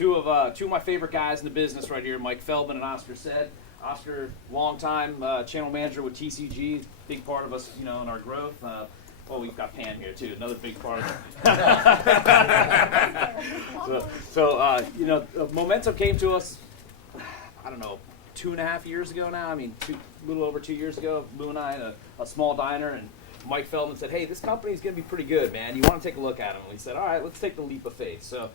two of my favorite guys in the business right here, Mike Feldman and Oscar said. Oscar, long-time channel manager with TCG, big part of us, in our growth. Well, we've got Pam here too, another big part of it. Momentum came to us, I don't know, 2.5 years ago now. I mean, a little over 2 years ago. Lou and I in a small diner, and Mike Feldman said, "Hey, this company's going to be pretty good, man. You want to take a look at them?" And we said, "All right, let's take the leap of faith." So,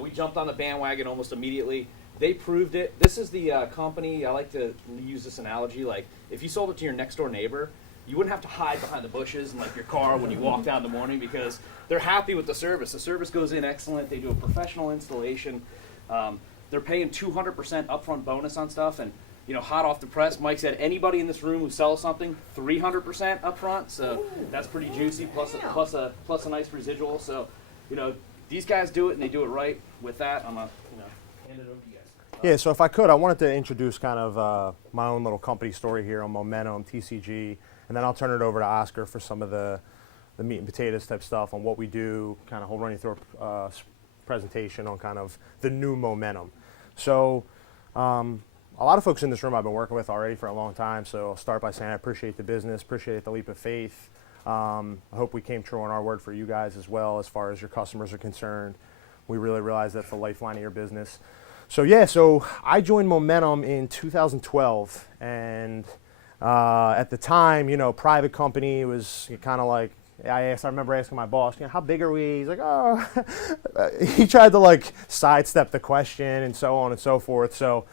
we jumped on the bandwagon almost immediately. They proved it. This is the company, I like to use this analogy, like if you sold it to your next door neighbor, you wouldn't have to hide behind the bushes in like your car when you walk down in the morning because they're happy with the service. The service goes in excellent. They do a professional installation. They're paying 200% upfront bonus on stuff, and hot off the press, Mike said anybody in this room who sells something, 300% upfront. So that's pretty juicy. Plus a nice residual. So these guys do it and they do it right. With that, I'm gonna hand it over to you guys. Yeah, so if I could, I wanted to introduce kind of my own little company story here on Momentum, TCG, and then I'll turn it over to Oscar for some of the meat and potatoes type stuff on what we do, kind of run you through a presentation on kind of the new Momentum. So a lot of folks in this room I've been working with already for a long time, so I'll start by saying I appreciate the business, appreciate the leap of faith. I hope we came true on our word for you guys as well as far as your customers are concerned. We really realize that's the lifeline of your business. So I joined Momentum in 2012, and at the time, private company was kind of like, I remember asking my boss, how big are we? He's like, oh, he tried to sidestep the question and so on and so forth. So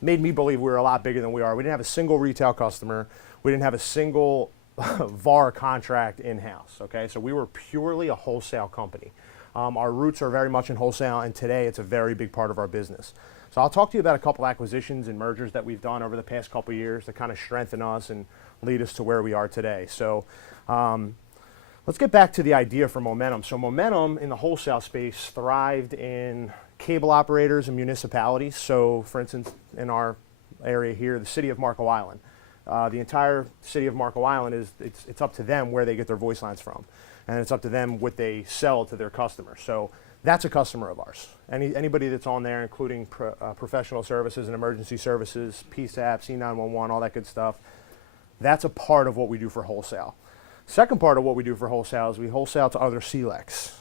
made me believe we were a lot bigger than we are. We didn't have a single retail customer. We didn't have a single VAR contract in-house, okay? So we were purely a wholesale company. Our roots are very much in wholesale, and today it's a very big part of our business. So I'll talk to you about a couple acquisitions and mergers that we've done over the past couple of years to kind of strengthen us and lead us to where we are today. So let's get back to the idea for Momentum. So Momentum in the wholesale space thrived in cable operators and municipalities. So for instance, in our area here, the city of Marco Island. The entire city of Marco Island, it's up to them where they get their voice lines from. And it's up to them what they sell to their customers. So that's a customer of ours. Anybody that's on there, including professional services and emergency services, PSAP, C911, all that good stuff, that's a part of what we do for wholesale. Second part of what we do for wholesale is we wholesale to other CLECs.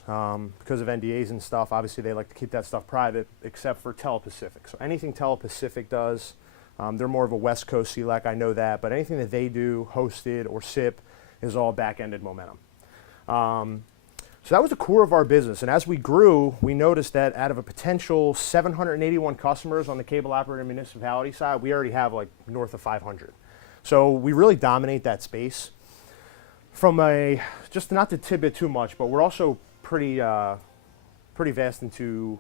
Because of NDAs and stuff, obviously they like to keep that stuff private, except for Telepacific. So anything Telepacific does, they're more of a West Coast CLEC, I know that, but anything that they do, hosted or SIP, is all back-ended Momentum. So that was the core of our business, and as we grew, we noticed that out of a potential 781 customers on the cable operator municipality side, we already have north of 500. So we really dominate that space. From just not to tidbit too much, but we're also pretty vast into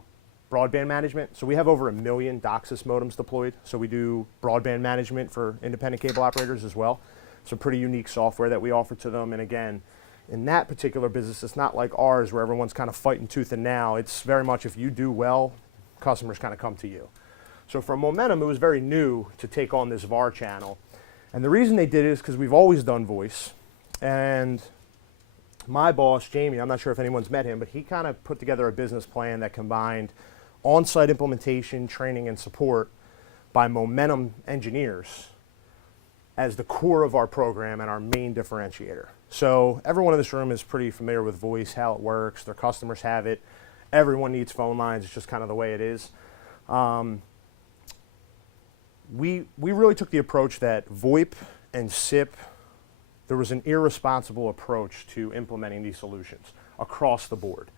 broadband management. So we have over 1 million DOCSIS modems deployed. So we do broadband management for independent cable operators as well. Some pretty unique software that we offer to them, and again, in that particular business, it's not like ours where everyone's kind of fighting tooth and nail. It's very much if you do well, customers kind of come to you. So for Momentum, it was very new to take on this VAR channel. And the reason they did it is because we've always done voice. And my boss, Jamie, I'm not sure if anyone's met him, but he kind of put together a business plan that combined on-site implementation, training, and support by Momentum engineers as the core of our program and our main differentiator. So everyone in this room is pretty familiar with voice, how it works, their customers have it. Everyone needs phone lines, it's just kind of the way it is. We really took the approach that VoIP and SIP, there was an irresponsible approach to implementing these solutions across the board.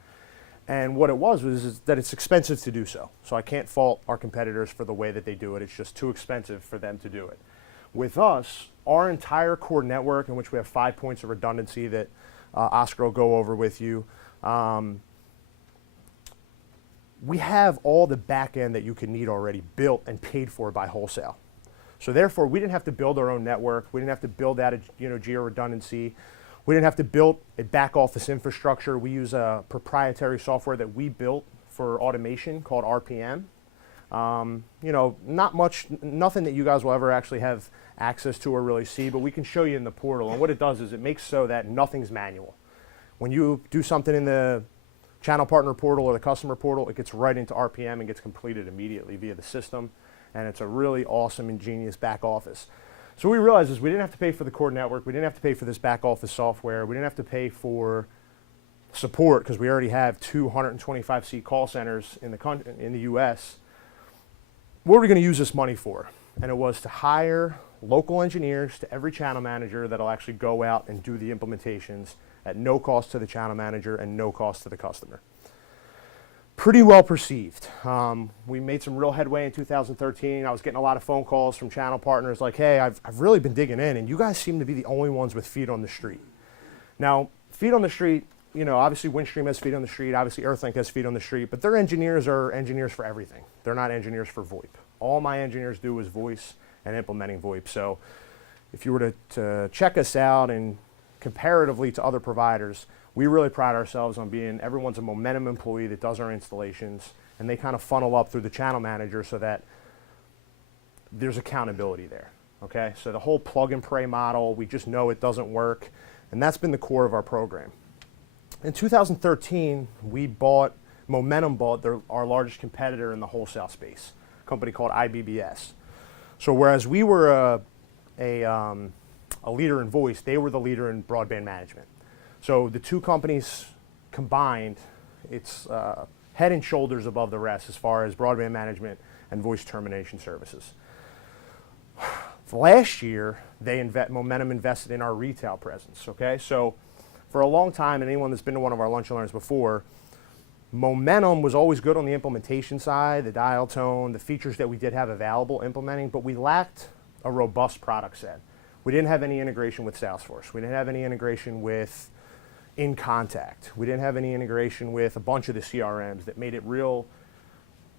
And what it was that it's expensive to do so. So I can't fault our competitors for the way that they do it. It's just too expensive for them to do it. With us, our entire core network, in which we have 5 points of redundancy that Oscar will go over with you, we have all the back end that you can need already built and paid for by wholesale. So therefore, we didn't have to build our own network. We didn't have to build out geo redundancy. We didn't have to build a back office infrastructure. We use a proprietary software that we built for automation called RPM. Not much, nothing that you guys will ever actually have access to or really see, but we can show you in the portal. And what it does is it makes so that nothing's manual. When you do something in the channel partner portal or the customer portal, it gets right into RPM and gets completed immediately via the system. And it's a really awesome, ingenious back office. So what we realized is we didn't have to pay for the core network. We didn't have to pay for this back office software. We didn't have to pay for support because we already have 225-seat call centers in the U.S. What are we going to use this money for? And it was to hire local engineers to every channel manager that'll actually go out and do the implementations at no cost to the channel manager and no cost to the customer. Pretty well perceived. We made some real headway in 2013. I was getting a lot of phone calls from channel partners like, hey, I've really been digging in, and you guys seem to be the only ones with feet on the street. Now, feet on the street, you know, obviously Windstream has feet on the street, obviously Earthlink has feet on the street, but their engineers are engineers for everything. They're not engineers for VoIP. All my engineers do is voice and implementing VoIP. So if you were to check us out and comparatively to other providers, we really pride ourselves on being everyone's a Momentum employee that does our installations, and they kind of funnel up through the channel manager so that there's accountability there, okay? So the whole plug and pray model, we just know it doesn't work, and that's been the core of our program. In 2013, Momentum bought our largest competitor in the wholesale space, a company called IBBS. So whereas we were a leader in voice, they were the leader in broadband management. So the two companies combined, it's head and shoulders above the rest as far as broadband management and voice termination services. Last year, Momentum invested in our retail presence, okay? So for a long time, and anyone that's been to one of our lunch and learns before, Momentum was always good on the implementation side, the dial tone, the features that we did have available implementing, but we lacked a robust product set. We didn't have any integration with Salesforce. We didn't have any integration with InContact. We didn't have any integration with a bunch of the CRMs that made it real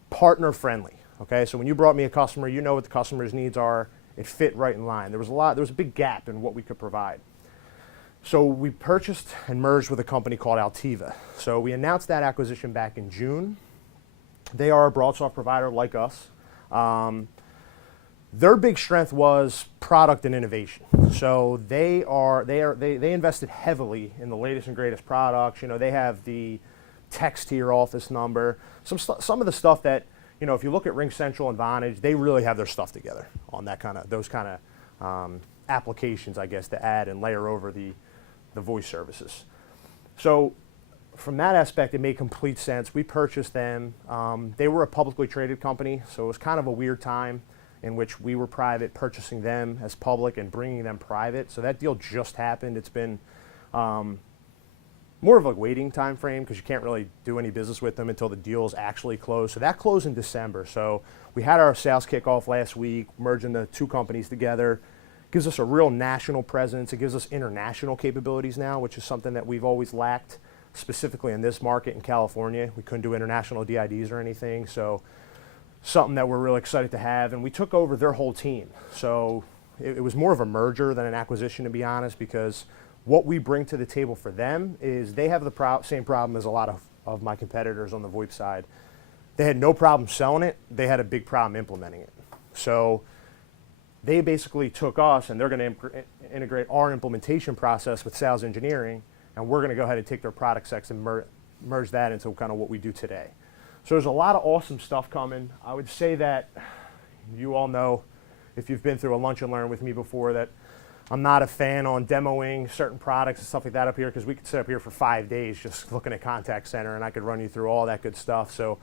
partner friendly, okay? So when you brought me a customer, you know what the customer's needs are. It fit right in line. There was a big gap in what we could provide. So we purchased and merged with a company called Altiva. So we announced that acquisition back in June. They are a BroadSoft provider like us. Their big strength was product and innovation. So they invested heavily in the latest and greatest products. You know, they have the text to your office number. Some of the stuff that, you know, if you look at RingCentral and Vonage, they really have their stuff together on those kind of applications, I guess, to add and layer over the voice services. So from that aspect, it made complete sense. We purchased them. They were a publicly traded company, so it was kind of a weird time in which we were private, purchasing them as public and bringing them private. So that deal just happened. It's been more of a waiting time frame because you can't really do any business with them until the deal is actually closed. So that closed in December. So we had our sales kickoff last week, merging the two companies together. Gives us a real national presence. It gives us international capabilities now, which is something that we've always lacked, specifically in this market in California. We couldn't do international DIDs or anything, so something that we're really excited to have. And we took over their whole team. So it was more of a merger than an acquisition, to be honest, because what we bring to the table for them is they have the same problem as a lot of my competitors on the VoIP side. They had no problem selling it. They had a big problem implementing it. So they basically took us, and they're going to integrate our implementation process with sales engineering, and we're going to go ahead and take their product sets and merge that into kind of what we do today. So there's a lot of awesome stuff coming. I would say that you all know, if you've been through a lunch and learn with me before, that I'm not a fan on demoing certain products and stuff like that up here, because we could sit up here for 5 days just looking at contact center, and I could run you through all that good stuff. So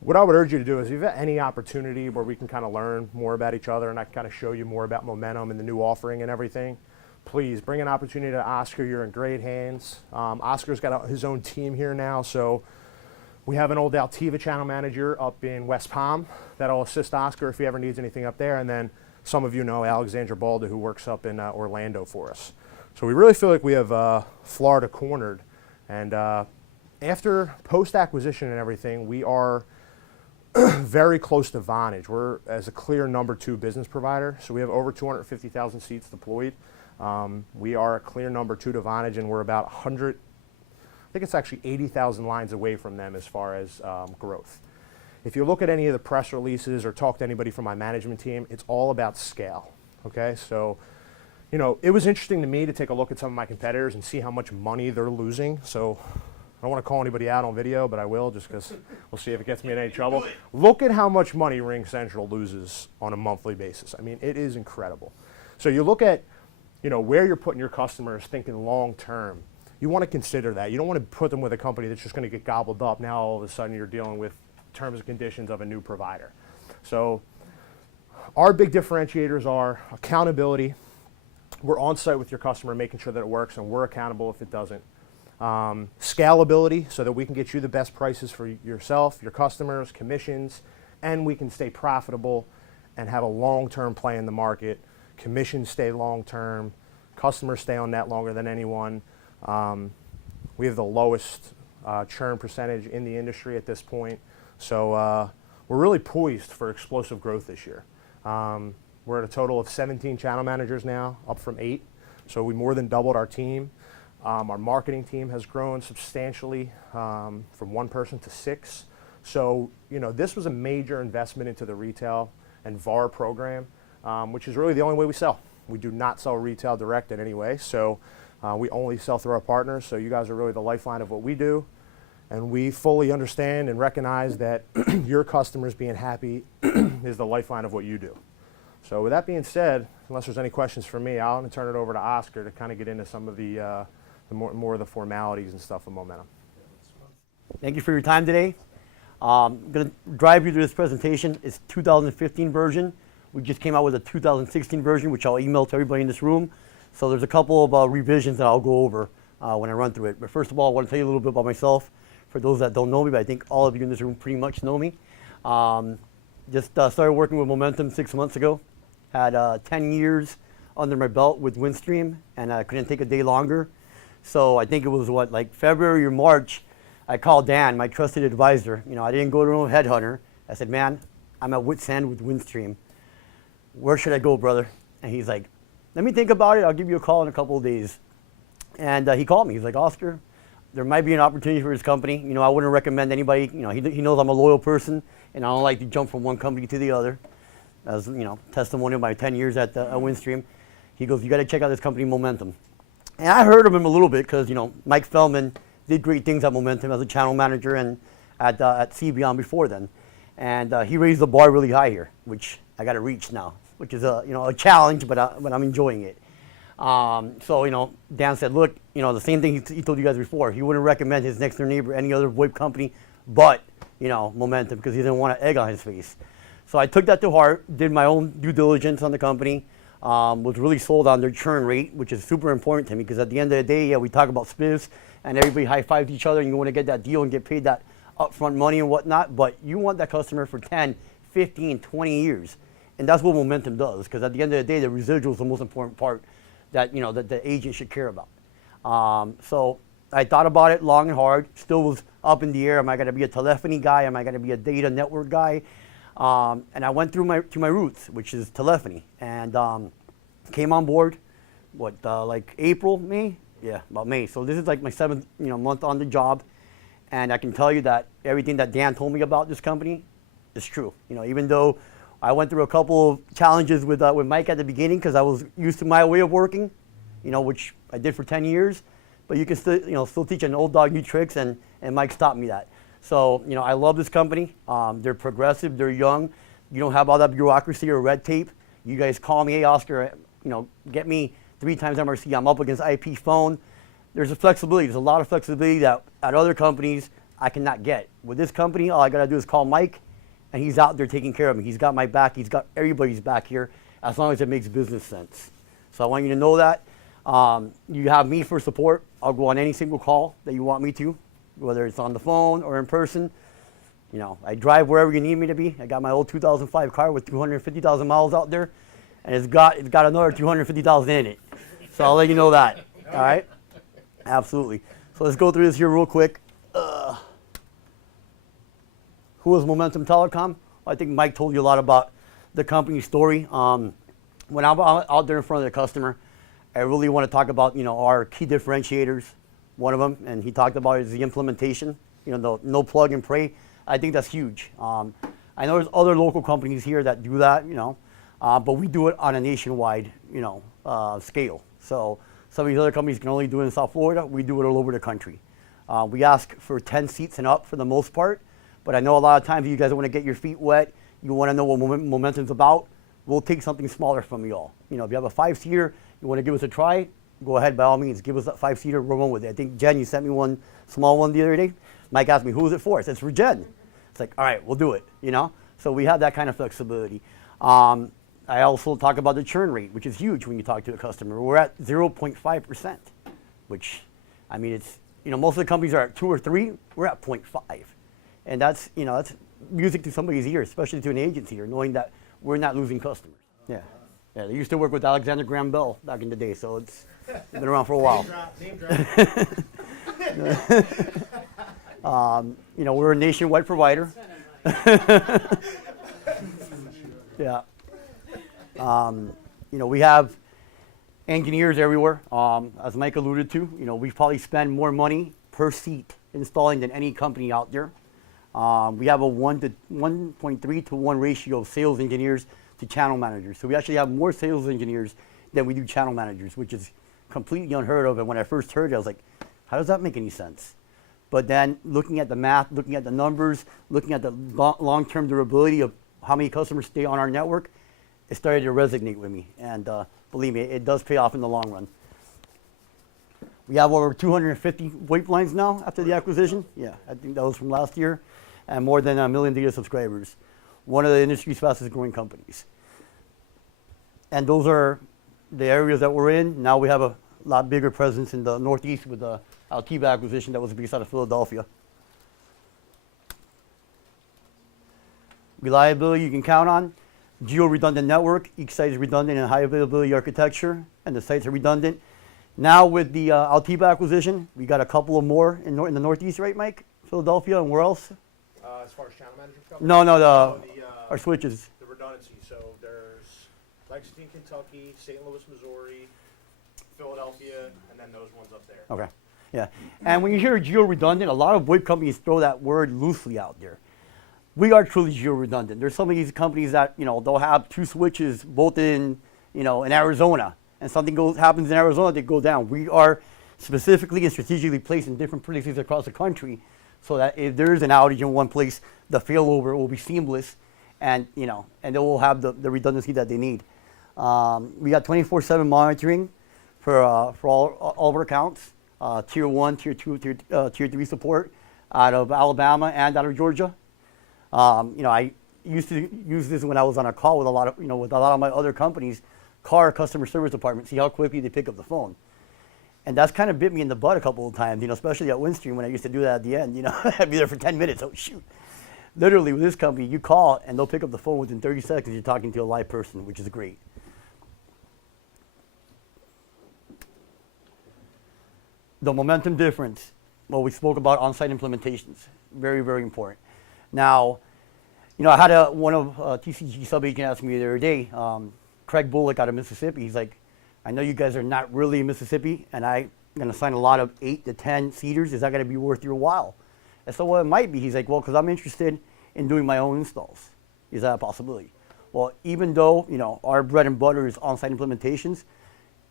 what I would urge you to do is, if you have any opportunity where we can kind of learn more about each other and I can kind of show you more about Momentum and the new offering and everything, please bring an opportunity to Oscar. You're in great hands. Oscar's got his own team here now, so we have an old Altiva channel manager up in West Palm that'll assist Oscar if he ever needs anything up there, and then some of you know Alexandra Balda, who works up in Orlando for us. So we really feel like we have Florida cornered, and after post-acquisition and everything, we are very close to Vonage. We're as a clear number 2 business provider, so we have over 250,000 seats deployed. We are a clear number 2 to Vonage, and we're about 100, I think it's actually 80,000 lines away from them as far as growth. If you look at any of the press releases or talk to anybody from my management team, it's all about scale, okay? So, you know, it was interesting to me to take a look at some of my competitors and see how much money they're losing. So don't want to call anybody out on video, but I will just because we'll see if it gets me in any trouble. Look at how much money Ring Central loses on a monthly basis. I mean, it is incredible. So you look at, where you're putting your customers thinking long term. You want to consider that. You don't want to put them with a company that's just going to get gobbled up. Now all of a sudden you're dealing with terms and conditions of a new provider. So our big differentiators are accountability. We're on site with your customer, making sure that it works, and we're accountable if it doesn't. Scalability, so that we can get you the best prices for yourself, your customers, commissions, and we can stay profitable and have a long-term play in the market. Commissions stay long-term. Customers stay on net longer than anyone. We have the lowest churn percentage in the industry at this point. So we're really poised for explosive growth this year. We're at a total of 17 channel managers now, up from 8. So we more than doubled our team. Our marketing team has grown substantially from 1 person to 6. So, this was a major investment into the retail and VAR program, which is really the only way we sell. We do not sell retail direct in any way. So we only sell through our partners. So you guys are really the lifeline of what we do. And we fully understand and recognize that your customers being happy is the lifeline of what you do. So with that being said, unless there's any questions for me, I'll turn it over to Oscar to kind of get into some of the more of the formalities and stuff of Momentum. Thank you for your time today. I'm going to drive you through this presentation. It's 2015 version. We just came out with a 2016 version, which I'll email to everybody in this room. So there's a couple of revisions that I'll go over when I run through it. But first of all, I want to tell you a little bit about myself. For those that don't know me, but I think all of you in this room pretty much know me. Just started working with Momentum 6 months ago. Had 10 years under my belt with Windstream, and I couldn't take a day longer. So I think it was like February or March, I called Dan, my trusted advisor. I didn't go to a headhunter. I said, man, I'm at wit's end with Windstream. Where should I go, brother? And he's like, let me think about it. I'll give you a call in a couple of days. And he called me. He's like, Oscar, there might be an opportunity for his company. I wouldn't recommend anybody. He knows I'm a loyal person, and I don't like to jump from one company to the other. As testimony of my 10 years at Windstream. He goes, you got to check out this company, Momentum. And I heard of him a little bit because Mike Feldman did great things at Momentum as a channel manager and at CBON before then. And he raised the bar really high here, which I got to reach now, which is a challenge, but I'm enjoying it. So Dan said, look, the same thing he told you guys before. He wouldn't recommend his next door neighbor any other VoIP company, but Momentum, because he didn't want an egg on his face. So I took that to heart, did my own due diligence on the company, was really sold on their churn rate, which is super important to me because at the end of the day, yeah, we talk about spiffs and everybody high-fives each other and you want to get that deal and get paid that upfront money and whatnot, but you want that customer for 10, 15, 20 years. And that's what Momentum does because at the end of the day, the residual is the most important part that, that the agent should care about. So I thought about it long and hard, still was up in the air. Am I going to be a telephony guy? Am I going to be a data network guy? And I went through my roots, which is telephony, and came on board, like April, May? Yeah, about May. So this is like my 7th, month on the job, and I can tell you that everything that Dan told me about this company is true. Even though I went through a couple of challenges with Mike at the beginning because I was used to my way of working, which I did for 10 years, but you can still, still teach an old dog new tricks, and Mike stopped me that. So, I love this company. They're progressive, they're young. You don't have all that bureaucracy or red tape. You guys call me, hey, Oscar, get me 3 times MRC. I'm up against IP phone. There's a flexibility. There's a lot of flexibility that at other companies I cannot get. With this company, all I got to do is call Mike, and he's out there taking care of me. He's got my back. He's got everybody's back here as long as it makes business sense. So I want you to know that. You have me for support. I'll go on any single call that you want me to, whether it's on the phone or in person. I drive wherever you need me to be. I got my old 2005 car with 250,000 miles out there, and it's got another 250,000 in it. So I'll let you know that. All right? Absolutely. So let's go through this here real quick. Who is Momentum Telecom? I think Mike told you a lot about the company story. When I'm out there in front of the customer, I really want to talk about our key differentiators. One of them, and he talked about, is the implementation. The no plug and pray. I think that's huge. I know there's other local companies here that do that, but we do it on a nationwide, scale. So some of these other companies can only do it in South Florida. We do it all over the country. We ask for 10 seats and up for the most part, but I know a lot of times you guys want to get your feet wet, you want to know what momentum's about, we'll take something smaller from you all. You know, if you have a 5-seater, you want to give us a try, go ahead, by all means, give us that 5-seater, we're going with it. I think, Jen, you sent me one small one the other day. Mike asked me, who is it for? I said, it's for Jen. It's like, all right, we'll do it, you know? So we have that kind of flexibility. I also talk about the churn rate, which is huge when you talk to a customer. We're at 0.5%, which, I mean, it's, you know, most of the companies are at 2 or 3, we're at 0.5. And that's, you know, that's music to somebody's ear, especially to an agency, or knowing that we're not losing customers. Yeah. Yeah, they used to work with Alexander Graham Bell back in the day, so it's been around for a while. Name drop. You know, we're a nationwide provider. Yeah. You know, we have engineers everywhere. As Mike alluded to, you know, we probably spend more money per seat installing than any company out there. We have a 1.3 to 1 ratio of sales engineers to channel managers. So we actually have more sales engineers than we do channel managers, which is completely unheard of. And when I first heard it, I was like, how does that make any sense? But then looking at the math, looking at the numbers, looking at the long-term durability of how many customers stay on our network, it started to resonate with me. And believe me, it does pay off in the long run. We have over 250 VoIP lines now after the acquisition. Yeah, I think that was from last year. And more than 1 million data subscribers. One of the industry's fastest growing companies. And those are the areas that we're in. Now we have a lot bigger presence in the Northeast with the Altiva acquisition that was based out of Philadelphia. Reliability you can count on. Geo-redundant network. Each site is redundant in high availability architecture, and the sites are redundant. Now with the Altiva acquisition, we got a couple of more in the Northeast, right, Mike? Philadelphia, and where else? As far as channel managers go? No, our switches. The redundancy. So there's Lexington, Kentucky, St. Louis, Missouri, Philadelphia, and then those ones up there. Okay, yeah. And when you hear geo-redundant, a lot of VoIP companies throw that word loosely out there. We are truly geo-redundant. There's some of these companies that, you know, they'll have 2 switches both in, you know, in Arizona, and something happens in Arizona, they go down. We are specifically and strategically placed in different places across the country, so that if there is an outage in one place, the failover will be seamless, and you know, and they will have the redundancy that they need. We got 24/7 monitoring for all of our accounts, tier 1, tier 2, tier 3 support out of Alabama and out of Georgia. You know, I used to use this when I was on a call with a lot of my other companies, customer service department, see how quickly they pick up the phone. And that's kind of bit me in the butt a couple of times, you know, especially at Windstream when I used to do that at the end, you know. I'd be there for 10 minutes, oh shoot. Literally with this company, you call and they'll pick up the phone within 30 seconds, you're talking to a live person, which is great. The momentum difference, well, we spoke about on-site implementations, very, very important. Now, you know, I had one of TCG sub-agent ask me the other day, Craig Bullock out of Mississippi, he's like, I know you guys are not really in Mississippi, and I'm going to sign a lot of 8 to 10 seaters. Is that going to be worth your while? And so, well, it might be. He's like, well, because I'm interested in doing my own installs. Is that a possibility? Well, even though, you know, our bread and butter is on-site implementations,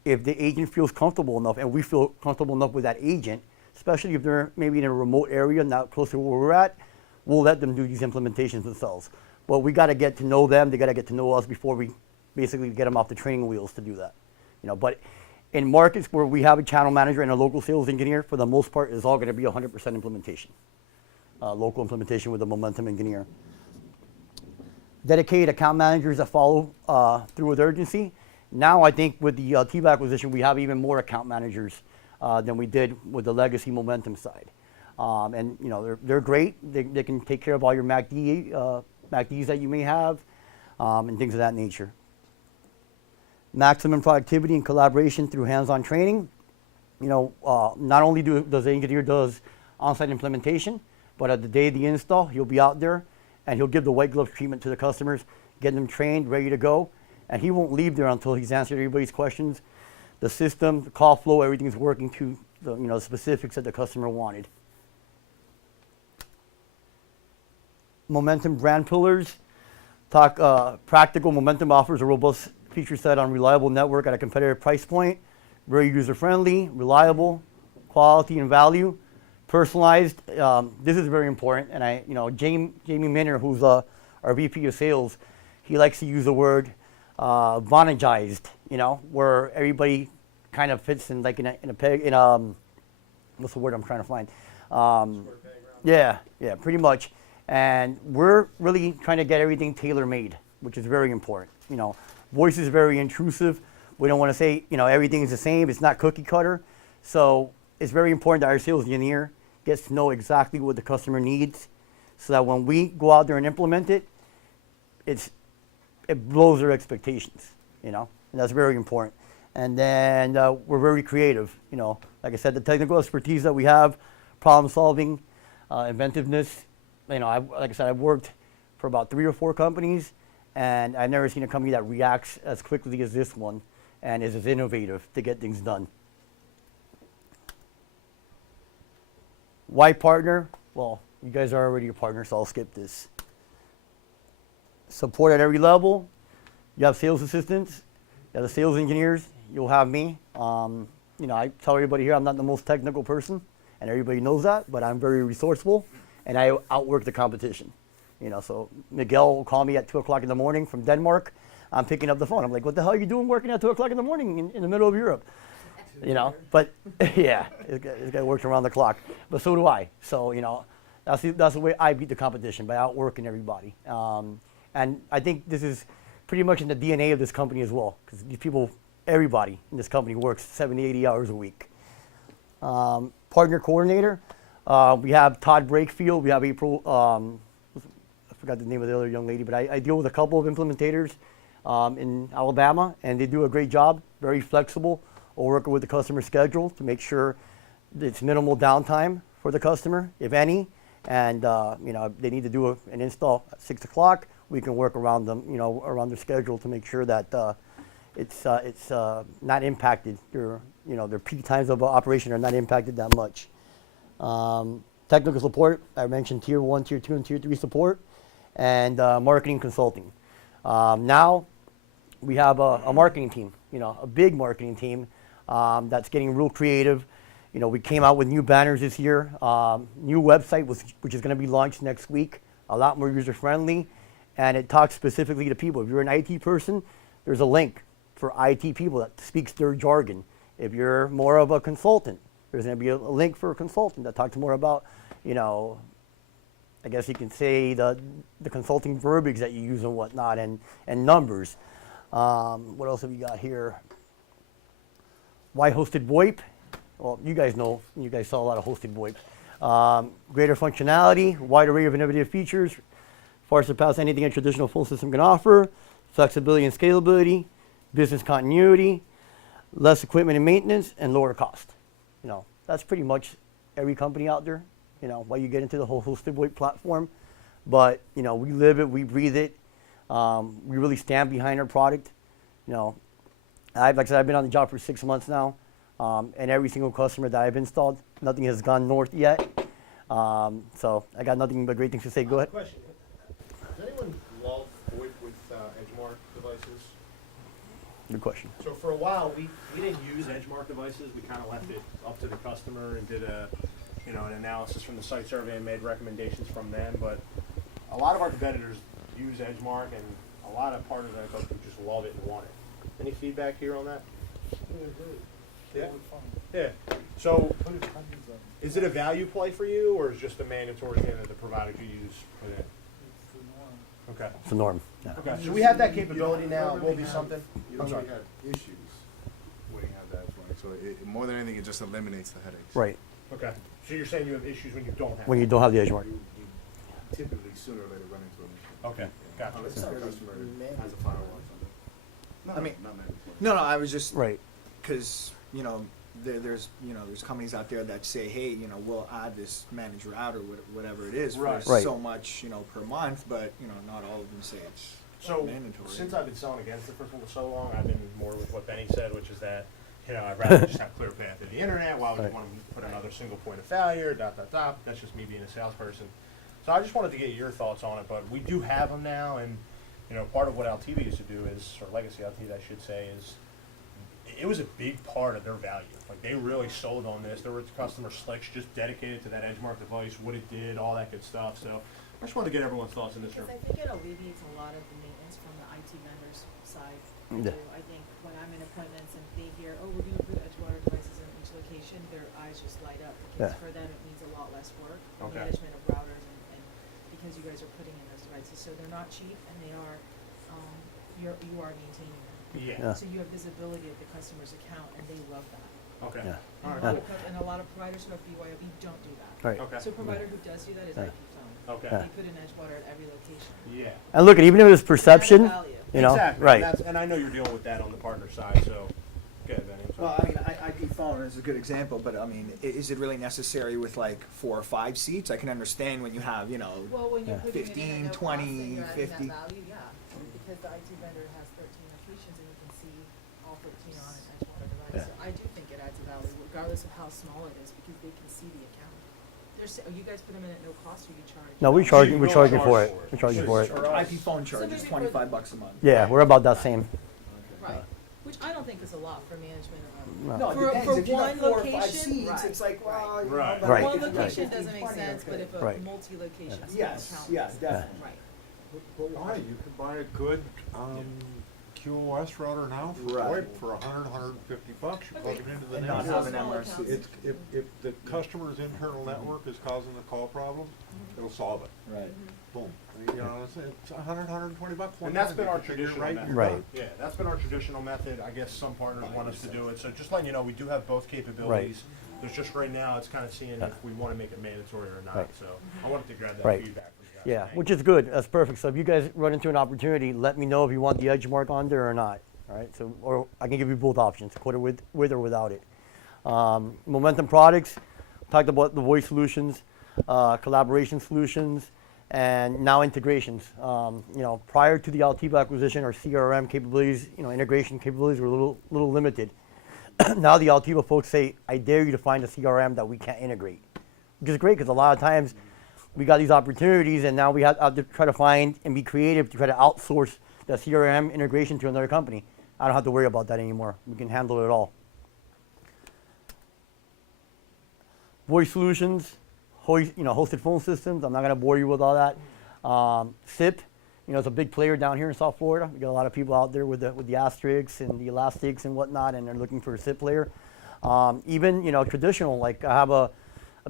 if the agent feels comfortable enough, and we feel comfortable enough with that agent, especially if they're maybe in a remote area, not close to where we're at, we'll let them do these implementations themselves. But we got to get to know them. They got to get to know us before we basically get them off the training wheels to do that. You know, but in markets where we have a channel manager and a local sales engineer, for the most part, it's all going to be 100% implementation. Local implementation with a momentum engineer. Dedicated account managers that follow through with urgency. Now I think with the Altiva acquisition, we have even more account managers than we did with the legacy momentum side. And you know, they're great. They can take care of all your MACDs that you may have and things of that nature. Maximum productivity and collaboration through hands-on training. You know, not only does the engineer does on-site implementation, but at the day of the install, he'll be out there and he'll give the white glove treatment to the customers, getting them trained, ready to go, and he won't leave there until he's answered everybody's questions. The system, the call flow, everything's working to the, you know, specifics that the customer wanted. Momentum brand pillars. Practical Momentum offers a robust feature set on reliable network at a competitive price point, very user-friendly, reliable, quality and value, Personalized. This is very important, and Jamie Minner, who's our VP of Sales, he likes to use the word vonagized. Where everybody kind of fits in like in a peg in what's the word I'm trying to find? Yeah, pretty much. And we're really trying to get everything tailor-made, which is very important. Voice is very intrusive. We don't want to say, everything is the same. It's not cookie cutter. So it's very important that our sales engineer gets to know exactly what the customer needs so that when we go out there and implement it, it blows their expectations, and that's very important. And then we're very creative. Like I said, the technical expertise that we have, problem solving, inventiveness. Like I said, I've worked for about 3 or 4 companies, and I've never seen a company that reacts as quickly as this one and is as innovative to get things done. Why partner? Well, you guys are already a partner, so I'll skip this. Support at every level. You have sales assistants, you have the sales engineers, you'll have me. I tell everybody here I'm not the most technical person, and everybody knows that, but I'm very resourceful, and I outwork the competition. So Miguel will call me at 2 o'clock in the morning from Denmark. I'm picking up the phone. I'm like, what the hell are you doing working at 2 o'clock in the morning in the middle of Europe? But yeah, this guy works around the clock. But so do I. So, that's the way I beat the competition, by outworking everybody. And I think this is pretty much in the DNA of this company as well, because these people, everybody in this company works 70, 80 hours a week. Partner coordinator, we have Todd Brakefield, we have April, I forgot the name of the other young lady, but I deal with a couple of implementators in Alabama, and they do a great job, very flexible, working with the customer schedule to make sure it's minimal downtime for the customer, if any. And they need to do an install at 6 o'clock. We can work around them, around their schedule to make sure that it's not impacted. Their peak times of operation are not impacted that much. Technical support, I mentioned tier 1, tier 2, and tier 3 support, and marketing consulting. Now we have a marketing team, a big marketing team that's getting real creative. We came out with new banners this year, new website which is going to be launched next week, a lot more user friendly, and it talks specifically to people. If you're an IT person, there's a link for IT people that speaks their jargon. If you're more of a consultant, there's going to be a link for a consultant that talks more about, I guess you can say the consulting verbiage that you use and whatnot, and numbers. What else have you got here? Why hosted VoIP? Well, you guys know, you guys saw a lot of hosted VoIP. Greater functionality, wide array of innovative features, far surpass anything a traditional phone system can offer, flexibility and scalability, business continuity, less equipment and maintenance, and lower cost. That's pretty much every company out there, why you get into the whole hosted VoIP platform. But, we live it, we breathe it. We really stand behind our product. Like I said, I've been on the job for 6 months now. And every single customer that I've installed, nothing has gone north yet. So I got nothing but great things to say. Go ahead. Question. Does anyone love VoIP with Edgemark devices? Good question. So for a while, we didn't use Edgemark devices. We kind of left it up to the customer and did an analysis from the site survey and made recommendations from them. But a lot of our competitors use Edgemark, and a lot of partners I go through just love it and want it. Any feedback here on that? Yeah. Yeah. So, is it a value play for you, or is it just a mandatory thing that the providers you use put in? Okay. It's the norm. Yeah. Okay. So we have that capability now. It will be something. You I'm don't sorry. really have issues when you have that one. So more than anything, it just eliminates the headaches. Right. Okay. So you're saying you have issues when you don't have. When you don't have the Edgemark. You typically sooner or later run into an issue. Okay. Gotcha. Unless the customer has a firewall or something. No, I mean, not mandatory. No, I was just Right. because there's companies out there that say, hey, we'll add this managed route or whatever it is Right. for Right. so much per month, but not all of them say it's So mandatory. since I've been selling against the first one for so long, I've been more with what Benny said, which is that I'd rather just have clear path to the internet. Why would Right. you want to put another single point of failure? Dot dot dot. That's just me being a salesperson. So I just wanted to get your thoughts on it. But we do have them now, and part of what LTV used to do is, or Legacy LTV, I should say, is it was a big part of their value. Like they really sold on this. There were customer slicks just dedicated to that Edgemark device, what it did, all that good stuff. So I just wanted to get everyone's thoughts in this room. Because I think it alleviates a lot of the maintenance from the IT vendors' side. Yeah. Too. I think when I'm in appointments and they hear, oh, we're doing for the Edgewater devices in each location, their eyes just light up. Because Yeah. for them, it means a lot less work, the Okay. management of routers, and because you guys are putting in those devices. So they're not cheap, and they are, you are maintaining them. Yeah. So you have visibility of the customer's account, and they love that. Okay. Yeah. All And, right. and a lot of providers who have BYOB don't do that. Right. Okay. So a provider who does do that is IP Phone. Okay. They put in Edgewater at every location. Yeah. And look, even if it's perception, Value. you know, Exactly. right. And I know you're dealing with that on the partner side, so go ahead, Benny. I'm sorry. Well, I mean, IP phone is a good example, but I mean, is it really necessary with like 4 or 5 seats? I can understand when you have, you know, Well, when you're Yeah. putting it in 15, at no cost 20, and you're adding 50. that value, yeah, because the IT vendor has 13 locations and you can see all 13 on an Edgewater device. Yeah. So I do think it adds a value, regardless of how small it is, because they can see the account. You guys put them in at no cost, or you charge? No, we're charging for it. We're charging for it. IP phone charges maybe for $25 a month. Yeah, we're about that same. Right, which I don't think is a lot for management of a. No. No, it For- depends. for If you got one 4 or 5 location, seats, right, it's like, well, you know, Right. but Right. like One if you got location 15, doesn't make 20, sense, but okay. if a Right. multi-location still Yes, counts. yes, definitely. Right. But why? You can buy a good QoS router now for Right. VoIP for $100-$150. You plug it into the And not network. have an Small MRC. accounts. It's, if the customer's internal network is causing the call problem, it'll solve it. Right. Boom. You know, it's $100-$120. And that's been our If you're traditional right, method. you're Right. done. Yeah, that's been our traditional method. I guess some partners want us to do it. So just letting you know, we do have both capabilities. There's just right now, it's kind of seeing if we want to make it mandatory or not. Right. So I wanted to grab that Right. feedback from you guys. Yeah, Thank which you. is good. That's perfect. So if you guys run into an opportunity, let me know if you want the Edgemark on there or not. All right. So, or I can give you both options: quote it with or without it. Momentum Products talked about the voice solutions, collaboration solutions, and now integrations. You know, prior to the Altivo acquisition, our CRM capabilities, you know, integration capabilities were a little limited. Now the Altivo folks say, "I dare you to find a CRM that we can't integrate," which is great because a lot of times we got these opportunities, and now we have to try to find and be creative to try to outsource the CRM integration to another company. I don't have to worry about that anymore. We can handle it all. Voice solutions, hosted phone systems. I'm not going to bore you with all that. SIP, you know, it's a big player down here in South Florida. We got a lot of people out there with the asterisks and the elastics and whatnot, and they're looking for a SIP player. Even, you know, traditional, like I have a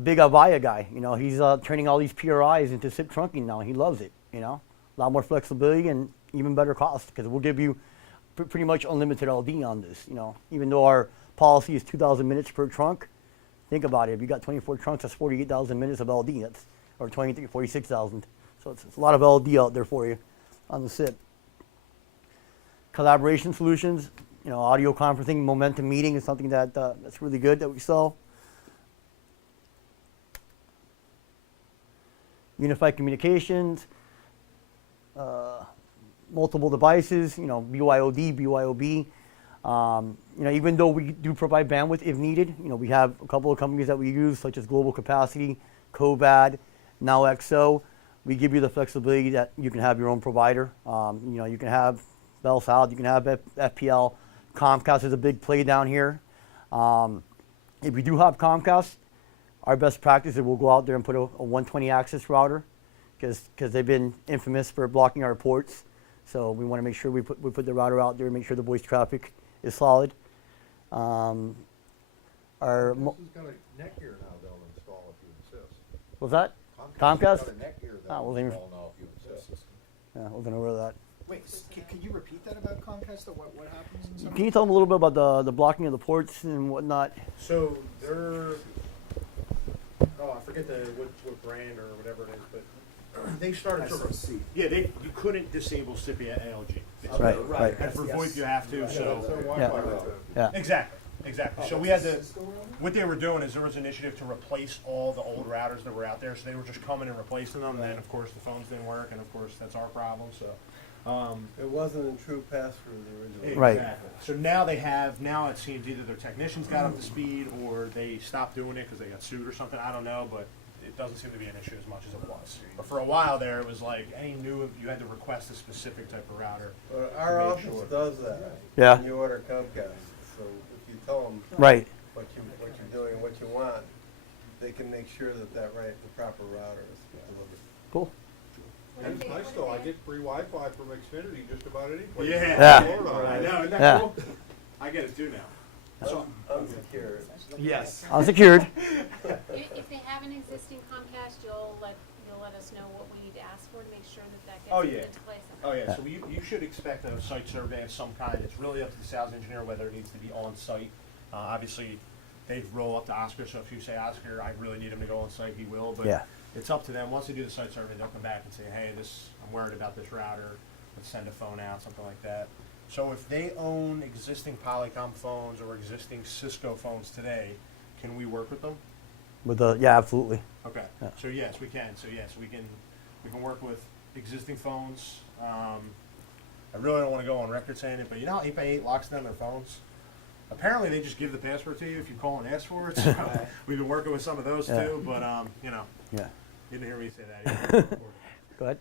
big Avaya guy. You know, he's turning all these PRIs into SIP trunking now. He loves it. You know, a lot more flexibility and even better cost because we'll give you pretty much unlimited LD on this. You know, even though our policy is 2,000 minutes per trunk. Think about it. If you got 24 trunks, that's 48,000 minutes of LD. That's or 46,000. So it's a lot of LD out there for you on the SIP. Collaboration solutions. You know, audio conferencing, momentum meeting is something that's really good that we sell. Unified communications, multiple devices, you know, BYOD, BYOB. You know, even though we do provide bandwidth if needed, you know, we have a couple of companies that we use, such as Global Capacity, Covad, now XO. We give you the flexibility that you can have your own provider. You know, you can have Bell South, you can have FPL. Comcast is a big play down here. If we do have Comcast, our best practice is we'll go out there and put a 120 access router because they've been infamous for blocking our ports. So we want to make sure we put the router out there and make sure the voice traffic is solid. This has got a neck gear now they'll install if you insist. Was that Comcast Comcast? has got a neck gear Ah, they'll well, install now if you insist. Yeah, I wasn't aware of that. Wait, can you repeat that about Comcast? What happens in some Can you tell them a little bit about the blocking of the ports and whatnot? So they're, I forget what brand or whatever it is, but they started to. SOC. Yeah, you couldn't disable SIP at ALG. Right, right. And for Yes. VoIP you have to. Yeah, So it's a Wi-Fi Yeah. router. Yeah. exactly. So we had to. What they were doing is there was an initiative to replace all the old routers that were out there. So they were just coming and replacing them. And then of course the phones didn't work, and of course that's our problem. So. It wasn't a true pass-through, the original. Right. Exactly. So now now it seems either their technicians got up to speed or they stopped doing it because they got sued or something. I don't know, but it doesn't seem to be an issue as much as it was. But for a while there, it was like you had to request a specific type of router. Our make office sure. does that. Yeah. When you order Comcast. so if you tell them Right. what you're doing and what you want, they can make sure that the proper router is delivered. Cool. And it's nice though, I get free Wi-Fi from Xfinity just about any place. Yeah. I know, isn't that Yeah. cool? I get it too now. So, Unsecured. yes. Unsecured. If they have an existing Comcast, you'll let us know what we need to ask for to make sure that gets Oh, put yeah. into place. Oh yeah, so you should expect a site survey of some kind. It's really up to the sales engineer whether it needs to be on site. Obviously, they roll up to Oscar, so if you say, Oscar, I really need him to go on site, he will. But Yeah. it's up to them. Once they do the site survey, they'll come back and say, hey, I'm worried about this router. Let's send a phone out, something like that. So if they own existing Polycom phones or existing Cisco phones today, can we work with them? Yeah, absolutely. Okay. Yeah. So yes, we can. So yes, we can work with existing phones. I really don't want to go on record saying it, but you know how 8x8 locks down their phones? Apparently they just give the password to you if you call and ask for it. So we've been working with some of those Yeah. too, but you know, Yeah. you didn't hear me say that either. Go ahead.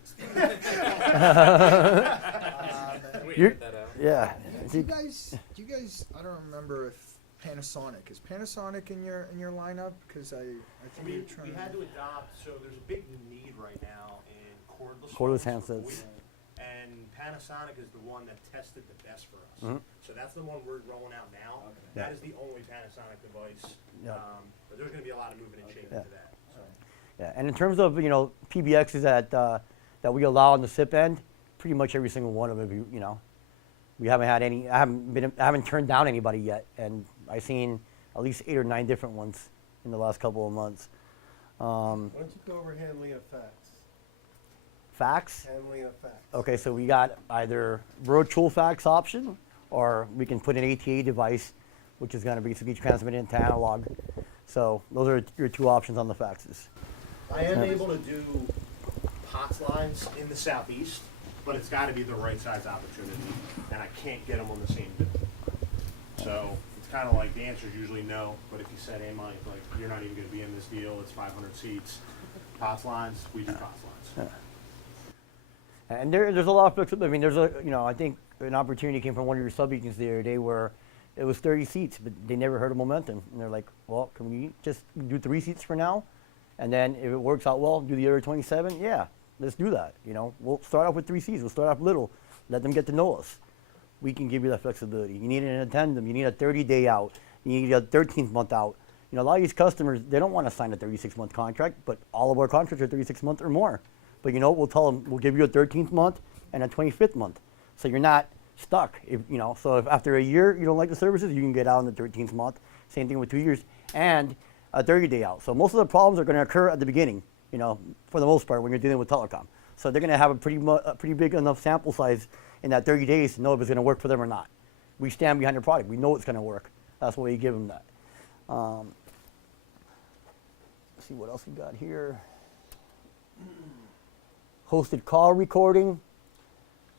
We You're- edit that out. Yeah. Do you guys, I don't remember if Panasonic, is Panasonic in your lineup? Because I think We you're trying had to adopt, so there's a big need right now in cordless Cordless phones for handsets. voice, and Panasonic is the one that tested the best for us. Mhm. So that's the one we're rolling out now. Yeah. That is the only Panasonic device. Yeah. But there's going to be a lot of movement and shaking Yeah. to that. So. Yeah. And in terms of PBXs that we allow on the SIP end, pretty much every single one of them. We haven't had any. I haven't turned down anybody yet, and I've seen at least 8 or 9 different ones in the last couple of months. Why don't you go over handling of facts? Fax. Handling of facts. Okay, so we got either virtual fax option, or we can put an ATA device, which is going to basically transmit into analog. So those are your 2 options on the faxes. I am able to do POTS lines in the southeast, but it's got to be the right size opportunity, and I can't get them on the same bill. So it's kind of like the answer is usually no, but if you said, hey Mike, like you're not even going to be in this deal, it's 500 seats, POTS lines, we do POTS lines. And there's a lot of flexibility. I mean, I think an opportunity came from one of your sub-agents the other day where it was 30 seats, but they never heard of Momentum. And they're like, well, can we just do 3 seats for now? And then if it works out well, do the other 27? Yeah, let's do that. We'll start off with 3 seats. We'll start off little. Let them get to know us. We can give you that flexibility. You need an addendum. You need a 30-day out. You need a 13th month out. A lot of these customers, they don't want to sign a 36-month contract, but all of our contracts are 36 months or more. But we'll tell them, we'll give you a 13th month and a 25th month. So you're not stuck. So if after a year you don't like the services, you can get out in the 13th month. Same thing with 2 years and a 30-day out. So most of the problems are going to occur at the beginning, for the most part when you're dealing with telecom. So they're going to have a pretty big enough sample size in that 30 days to know if it's going to work for them or not. We stand behind the product. We know it's going to work. That's why you give them that. Let's see what else we got here. Hosted call recording.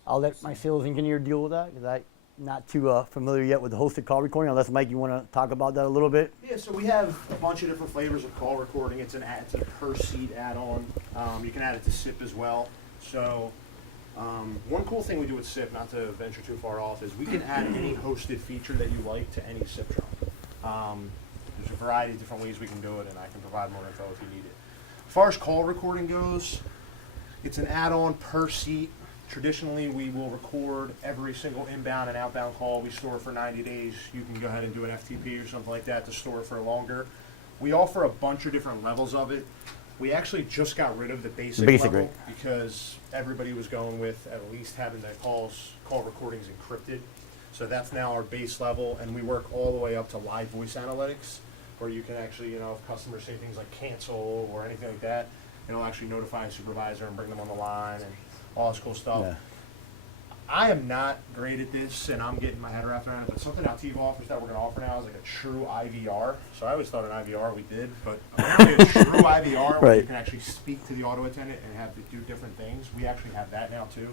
I'll let my sales engineer deal with that because I'm not too familiar yet with the hosted call recording. Unless Mike, you want to talk about that a little bit? Yeah, so we have a bunch of different flavors of call recording. It's a per seat add-on. You can add it to SIP as well. So one cool thing we do with SIP, not to venture too far off, is we can add any hosted feature that you like to any SIP drum. There's a variety of different ways we can do it, and I can provide more info if you need it. As far as call recording goes, it's an add-on per seat. Traditionally, we will record every single inbound and outbound call. We store for 90 days. You can go ahead and do an FTP or something like that to store for longer. We offer a bunch of different levels of it. We actually just got rid of the basic level rate. because everybody was going with at least having the call recordings encrypted. So that's now our base level, and we work all the way up to live voice analytics, where you can actually, if customers say things like cancel or anything like that, it'll actually notify a supervisor and bring them on the line and all this cool stuff. Yeah. I am not great at this, and I'm getting my head wrapped around it, but something Altiva offers that we're going to offer now is like a true IVR. So I always thought an IVR we did, but apparently a true IVR where you Right. can actually speak to the auto attendant and have it do different things. We actually have that now too.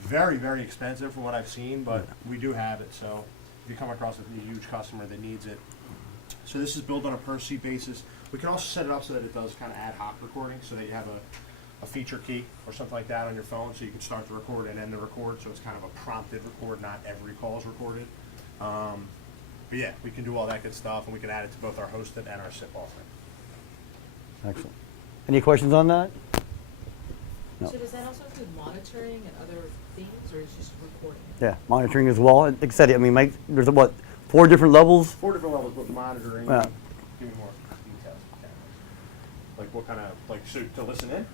Very, very expensive from what I've seen, but we do have it. So if you come across a huge customer that needs it. So this is built on a per seat basis. We can also set it up so that it does kind of ad hoc recording, so that you have a feature key or something like that on your phone, so you can start the record and end the record. So it's kind of a prompted record, not every call is recorded. But yeah, we can do all that good stuff, and we can add it to both our hosted and our SIP offering. Excellent. Any questions on that? No. So does that also include monitoring and other things, or is it just reporting? Yeah, monitoring as well. And like I said, I mean, Mike, there's what, 4 different levels? 4 different levels, but monitoring. Yeah. Give me more details. Like what kind of, like, so to listen in?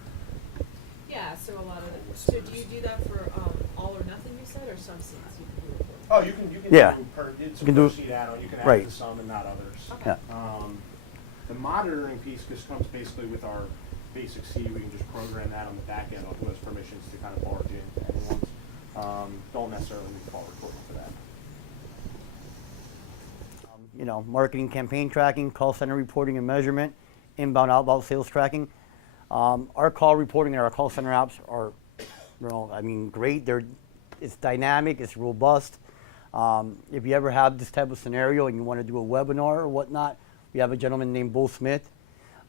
Yeah, so a lot of it. So do you do that for all or nothing, you said, or some seats you can do reporting? Oh, you can Yeah. do You can do- seat add-on. You can add right. to some and not others. Okay. Yeah. The monitoring piece just comes basically with our basic seat. We can just program that on the back end on who has permissions to kind of barge in anyone's. Don't necessarily need call recording for that. You know, marketing campaign tracking, call center reporting and measurement, inbound, outbound sales tracking. Our call reporting and our call center apps are, you know, I mean, great. It's dynamic, it's robust. If you ever have this type of scenario and you want to do a webinar or whatnot, we have a gentleman named Bo Smith.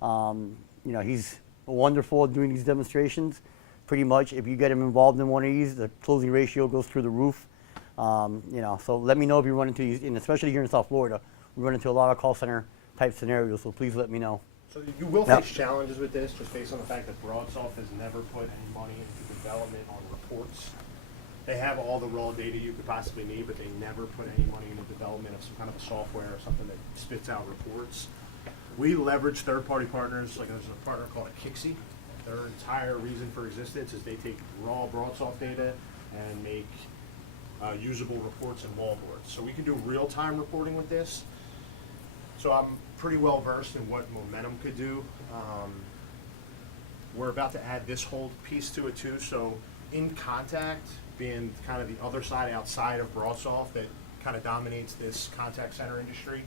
You know, he's wonderful at doing these demonstrations. Pretty much, if you get him involved in one of these, the closing ratio goes through the roof. You know, so let me know if you run into these, and especially here in South Florida, we run into a lot of call center type scenarios. So please let me know. So you will Yep. face challenges with this, just based on the fact that BroadSoft has never put any money into development on reports. They have all the raw data you could possibly need, but they never put any money into development of some kind of a software or something that spits out reports. We leverage third-party partners, like there's a partner called Kixie. Their entire reason for existence is they take raw BroadSoft data and make usable reports and wallboards. So we can do real-time reporting with this. So I'm pretty well versed in what Momentum could do. We're about to add this whole piece to it too. So In Contact, being kind of the other side outside of BroadSoft that kind of dominates this contact center industry,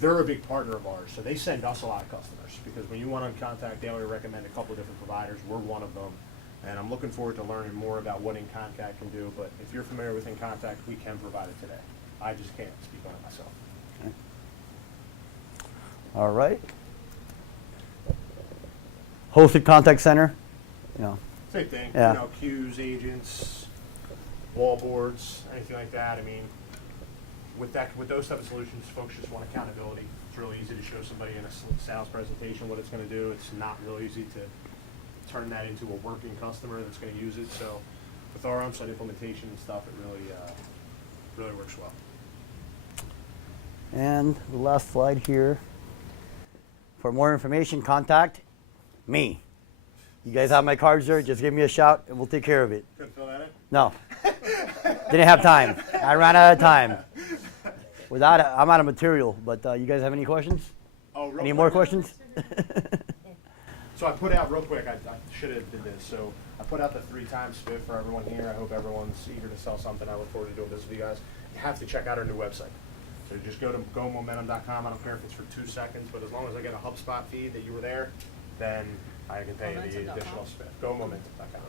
they're a big partner of ours. So they send us a lot of customers because when you want In Contact, they only recommend a couple of different providers. We're one of them. And I'm looking forward to learning more about what In Contact can do. But if you're familiar with In Contact, we can provide it today. I just can't speak on it myself. Okay. All right. Hosted contact center, you know. Same thing, Yeah. you know, queues, agents, wallboards, anything like that. I mean, with those type of solutions, folks just want accountability. It's really easy to show somebody in a sales presentation what it's going to do. It's not real easy to turn that into a working customer that's going to use it. So with our on-site implementation and stuff, it really works well. And the last slide here. For more information, contact me. You guys have my cards there. Just give me a shout and we'll take care of it. Couldn't fill that in? No. Didn't have time. I ran out of time. Without it, I'm out of material. But you guys have any questions? Oh, real Any quick. more questions? So I put out real quick, I should have did this. So I put out the 3-time spiff for everyone here. I hope everyone's eager to sell something. I look forward to doing this with you guys. You have to check out our new website. So just go to gomomentum.com. I don't care if it's for 2 seconds, but as long as I get a HubSpot feed that you were there, then I can pay you the Momentum.com. additional spiff. Gomomentum.com.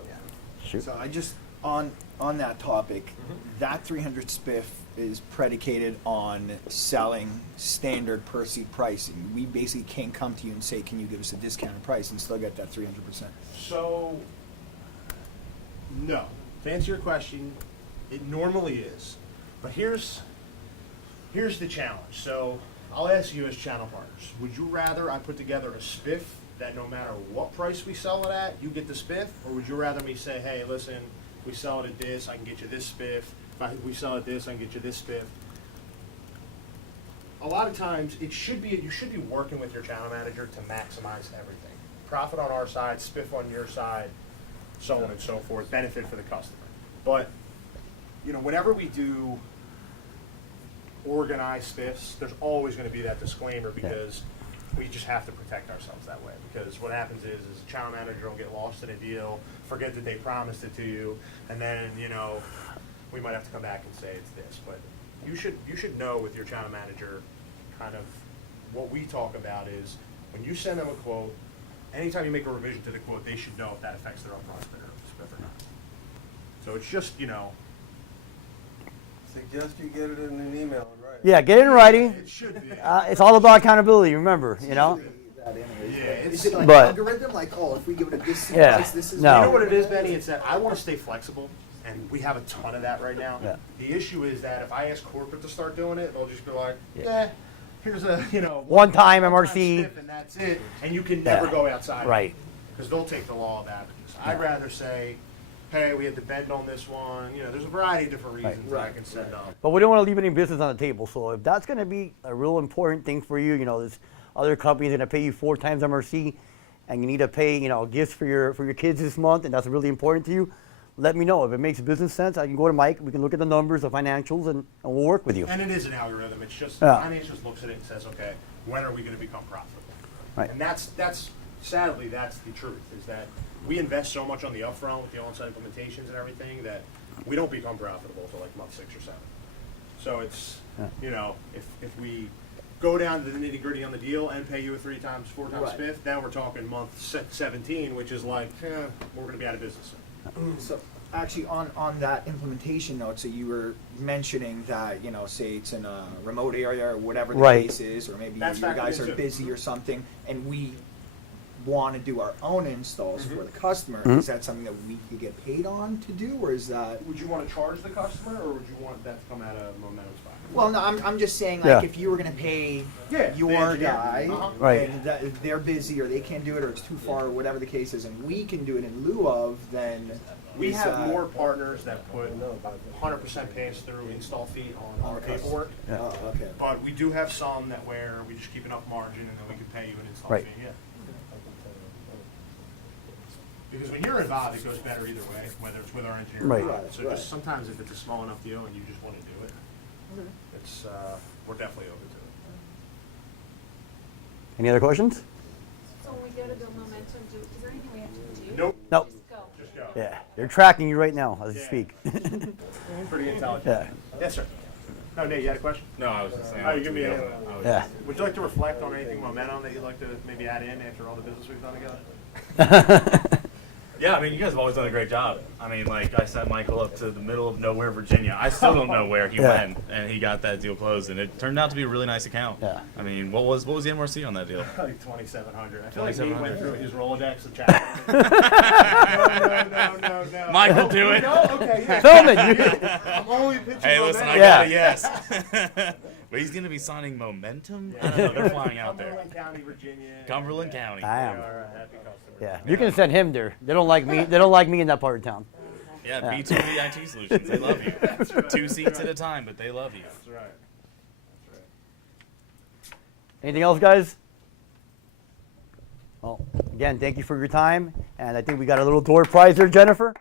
Shoot. So I just, on that topic, that 300 spiff is predicated on selling standard per seat pricing. We basically can't come to you and say, can you give us a discounted price and still get that 300%? So, no. To answer your question, it normally is. But here's the challenge. So I'll ask you as channel partners, would you rather I put together a spiff that no matter what price we sell it at, you get the spiff? Or would you rather me say, hey, listen, we sell it at this, I can get you this spiff. If we sell it at this, I can get you this spiff. A lot of times, you should be working with your channel manager to maximize everything. Profit on our side, spiff on your side, so on and so forth, benefit for the customer. But, you know, whenever we do organized spiffs, there's always going to be that disclaimer because we just have to protect ourselves that way. Because what happens is a channel manager will get lost in a deal, forget that they promised it to you, and then, you know, we might have to come back and say it's this. But you should know with your channel manager kind of what we talk about is when you send them a quote, anytime you make a revision to the quote, they should know if that affects their upfront spiff or not. So it's just, you know. Suggest you get it in an email and write it. Yeah, get it in writing. It should be. It's all about accountability, remember, you know? Is it like But- algorithm? Like, oh, if we give it a this Yeah, price, this is no. You know what it is, Benny? It's that I want to stay flexible. and we have a ton of that right now. Yeah. The issue is that if I ask corporate to start doing it, they'll just be like, Yeah. here's a, One-time one-time MRC. spiff and that's it, and you can never Yeah. go outside. Right. Because they'll take the law of averages. I'd rather say, hey, we had to bend on this one. There's a variety of different reasons that I can send up. But we don't want to leave any business on the table. So if that's going to be a real important thing for you, there's other companies going to pay you 4 times MRC, and you need to pay, gifts for your kids this month, and that's really important to you. Let me know if it makes business sense. I can go to Mike. We can look at the numbers, the financials, and we'll work with you. And it is an algorithm. It's just Yeah. finance just looks at it and says, okay, when are we going to become profitable? Right. And that's sadly that's the truth. Is that we invest so much on the upfront with the on-site implementations and everything that we don't become profitable until like month 6 or 7. So it's if we go down to the nitty-gritty on the deal and pay you a 3 times, 4 times Right. fifth, then we're talking month 17, which is like we're going to be out of business. So actually on that implementation note, so you were mentioning that, say it's in a remote area or whatever the Right. case is, or maybe That's your factored guys in are too. busy or something, and we want to do our own installs for the customer. Mhm. Is that something that we could get paid on to do, or is that? Would you want to charge the customer, or would you want that to come out of Momentum's pocket? Well, no, I'm just saying, like, Yeah. if you were going to pay Yeah, the your engineer. guy, Right. and they're busy or they can't do it or it's too far or whatever the case is, and we can do it in lieu of, then We is have that- more partners that put 100% pass-through install fee on our paperwork. Oh, okay. But we do have some that where we just keep enough margin and then we can pay you an install Right. fee. Yeah. Because when you're involved, it goes better either way, whether it's with our engineer Right. or not. So Right. just sometimes if it's a small enough deal and you just want to do it, it's we're definitely open to it. Any other questions? So when we go to build momentum, is there anything we have to do? Nope. No. Just go. Just go. Yeah, they're tracking you right now as you Yeah. speak. Pretty intelligent. Yeah. Yes, sir. No, Nate, you had a question? No, I was just saying. Oh, you give me a. Yeah. Would you like to reflect on anything momentum that you'd like to maybe add in after all the business we've done together? Yeah, I mean, you guys have always done a great job. I mean, like, I sent Michael up to the middle of nowhere, Virginia. I still don't know where he Yeah. went, and he got that deal closed, and it turned out to be a really nice account. Yeah. I mean, what was the MRC on that deal? Like 2,700. I feel like Nate went 2,700. through his Rolodex of chat. No. Michael, do it. No, okay, yeah. Feldman, you- I'm only pitching Hey, listen, I momentum. got a yes. But he's going to be signing Momentum? I don't know. They're flying out there. Cumberland County, Virginia. Cumberland County. I They am. are a happy customer. Yeah, you can send him there. They don't like me. They don't like me in that part of town. Yeah, B2B IT Solutions. They love you. That's right. 2 seats at a time, but they love you. That's right. That's right. Anything else, guys? Well, again, thank you for your time, and I think we got a little door prize there, Jennifer.